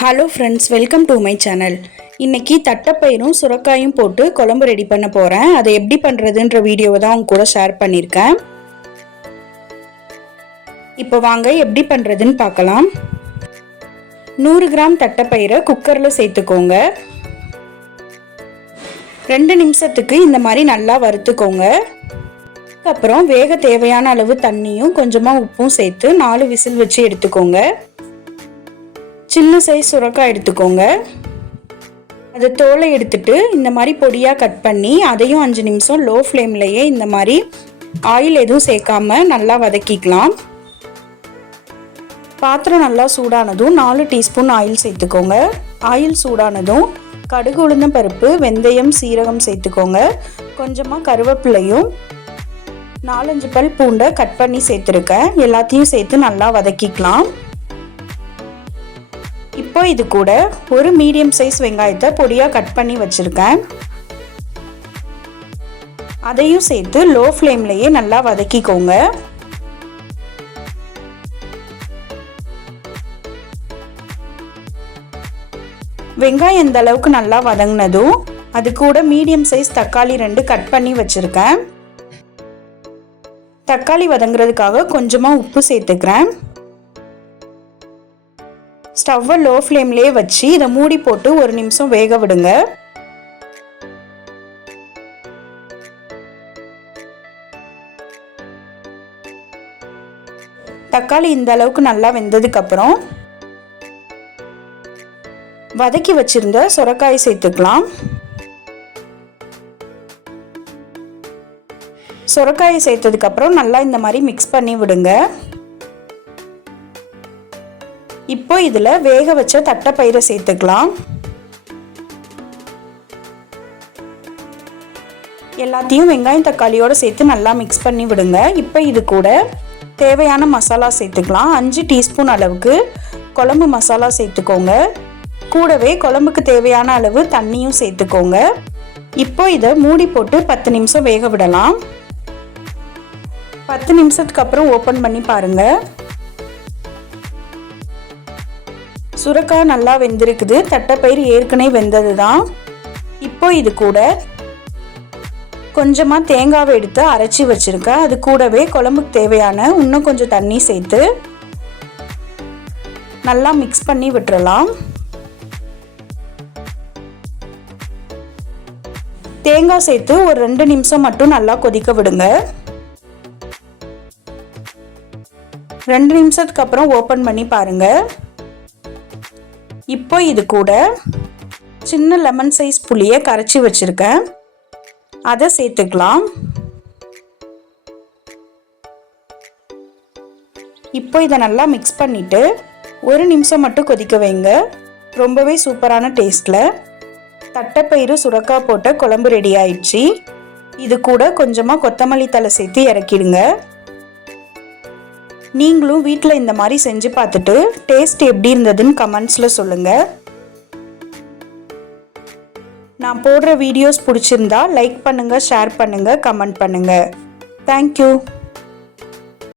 Hello friends welcome to my channel இன்றைக்கி தட்டைப்பயிரும் சுரக்காயும் போட்டு குழம்பு ரெடி பண்ண போகிறேன் அதை எப்படி பண்ணுறதுன்ற வீடியோவை தான் உங்க கூட ஷேர் பண்ணியிருக்கேன். இப்போ வாங்க எப்படி பண்ணுறதுன்னு பார்க்கலாம். நூறு கிராம் தட்டைப்பயிரை குக்கரில் சேர்த்துக்கோங்க. ரெண்டு நிமிஷத்துக்கு இந்த மாதிரி நல்லா வறுத்துக்கோங்க. அப்புறம் வேக தேவையான அளவு தண்ணியும் கொஞ்சமாக உப்பும் சேர்த்து நாலு விசில் வச்சு எடுத்துக்கோங்க. சின்ன சைஸ் சுரக்காய் எடுத்துக்கோங்க. அது தோலை எடுத்துட்டு இந்த மாதிரி பொடியாக கட் பண்ணி அதையும் அஞ்சு நிமிஷம் லோ ஃப்ளேம்லேயே இந்த மாதிரி ஆயில் எதுவும் சேர்க்காம நல்லா வதக்கிக்கலாம். பாத்திரம் நல்லா சூடானதும் நாலு டீஸ்பூன் ஆயில் சேர்த்துக்கோங்க. ஆயில் சூடானதும் கடுகு உளுந்தம் பருப்பு வெந்தயம் சீரகம் சேர்த்துக்கோங்க. கொஞ்சமாக கருவேப்பிலையும் நாலஞ்சு பல் பூண்டை கட் பண்ணி சேர்த்துருக்கேன். எல்லாத்தையும் சேர்த்து நல்லா வதக்கிக்கலாம். இப்போ இது கூட ஒரு மீடியம் சைஸ் வெங்காயத்தை பொடியாக கட் பண்ணி வச்சுருக்கேன். அதையும் சேர்த்து லோ ஃப்ளேம்லேயே நல்லா வதக்கிக்கோங்க. வெங்காயம் இந்த அளவுக்கு நல்லா வதங்கினதும் அது கூட மீடியம் சைஸ் தக்காளி ரெண்டு கட் பண்ணி வச்சுருக்கேன். தக்காளி வதங்குறதுக்காக கொஞ்சமாக உப்பு சேர்த்துக்கிறேன். ஸ்டவ்வை லோ ஃப்ளேம்லேயே வச்சு இதை மூடி போட்டு ஒரு நிமிஷம் வேக விடுங்க. தக்காளி இந்த அளவுக்கு நல்லா வெந்ததுக்கப்புறம் வதக்கி வச்சிருந்த சுரக்காய் சேர்த்துக்கலாம். சுரக்காயை சேர்த்ததுக்கப்புறம் நல்லா இந்த மாதிரி மிக்ஸ் பண்ணி விடுங்க. இப்போ இதில் வேக வச்ச தட்டைப்பயிரை சேர்த்துக்கலாம். எல்லாத்தையும் வெங்காயம் தக்காளியோடு சேர்த்து நல்லா மிக்ஸ் பண்ணி விடுங்க. இப்போ இது கூட தேவையான மசாலா சேர்த்துக்கலாம். அஞ்சு டீஸ்பூன் அளவுக்கு குழம்பு மசாலா சேர்த்துக்கோங்க. கூடவே குழம்புக்கு தேவையான அளவு தண்ணியும் சேர்த்துக்கோங்க. இப்போ இதை மூடி போட்டு பத்து நிமிஷம் வேக விடலாம். பத்து நிமிஷத்துக்கு அப்புறம் ஓப்பன் பண்ணி பாருங்கள் சுரக்காய் நல்லா வெந்திருக்குது. தட்டைப்பயிர் ஏற்கனவே வெந்தது தான் இப்போ இது கூட கொஞ்சமாக தேங்காவை எடுத்து அரைச்சி வச்சுருக்கேன். அது கூடவே குழம்புக்கு தேவையான இன்னும் கொஞ்சம் தண்ணி சேர்த்து நல்லா மிக்ஸ் பண்ணி விட்டுறலாம். தேங்காய் சேர்த்து ஒரு ரெண்டு நிமிஷம் மட்டும் நல்லா கொதிக்க விடுங்க. ரெண்டு நிமிஷத்துக்கு அப்புறம் ஓப்பன் பண்ணி பாருங்கள் இப்போ இது கூட சின்ன லெமன் சைஸ் புளியை கரைச்சி வச்சுருக்கேன். அதை சேர்த்துக்கலாம். இப்போ இதை நல்லா மிக்ஸ் பண்ணிவிட்டு ஒரு நிமிஷம் மட்டும் கொதிக்க வைங்க. ரொம்பவே சூப்பரான டேஸ்ட்டில் தட்டைப்பயிறு சுரக்காய் போட்ட குழம்பு ரெடி ஆயிடுச்சு. இது கூட கொஞ்சமாக கொத்தமல்லி தலை சேர்த்து இறக்கிடுங்க. நீங்களும் வீட்டில் இந்த மாதிரி செஞ்சு பார்த்துட்டு டேஸ்ட் எப்படி இருந்ததுன்னு கமெண்ட்ஸில் சொல்லுங்கள் நான் போடுற வீடியோஸ் பிடிச்சிருந்தா லைக் பண்ணுங்கள் ஷேர் பண்ணுங்கள் கமெண்ட் பண்ணுங்கள் தேங்க்யூ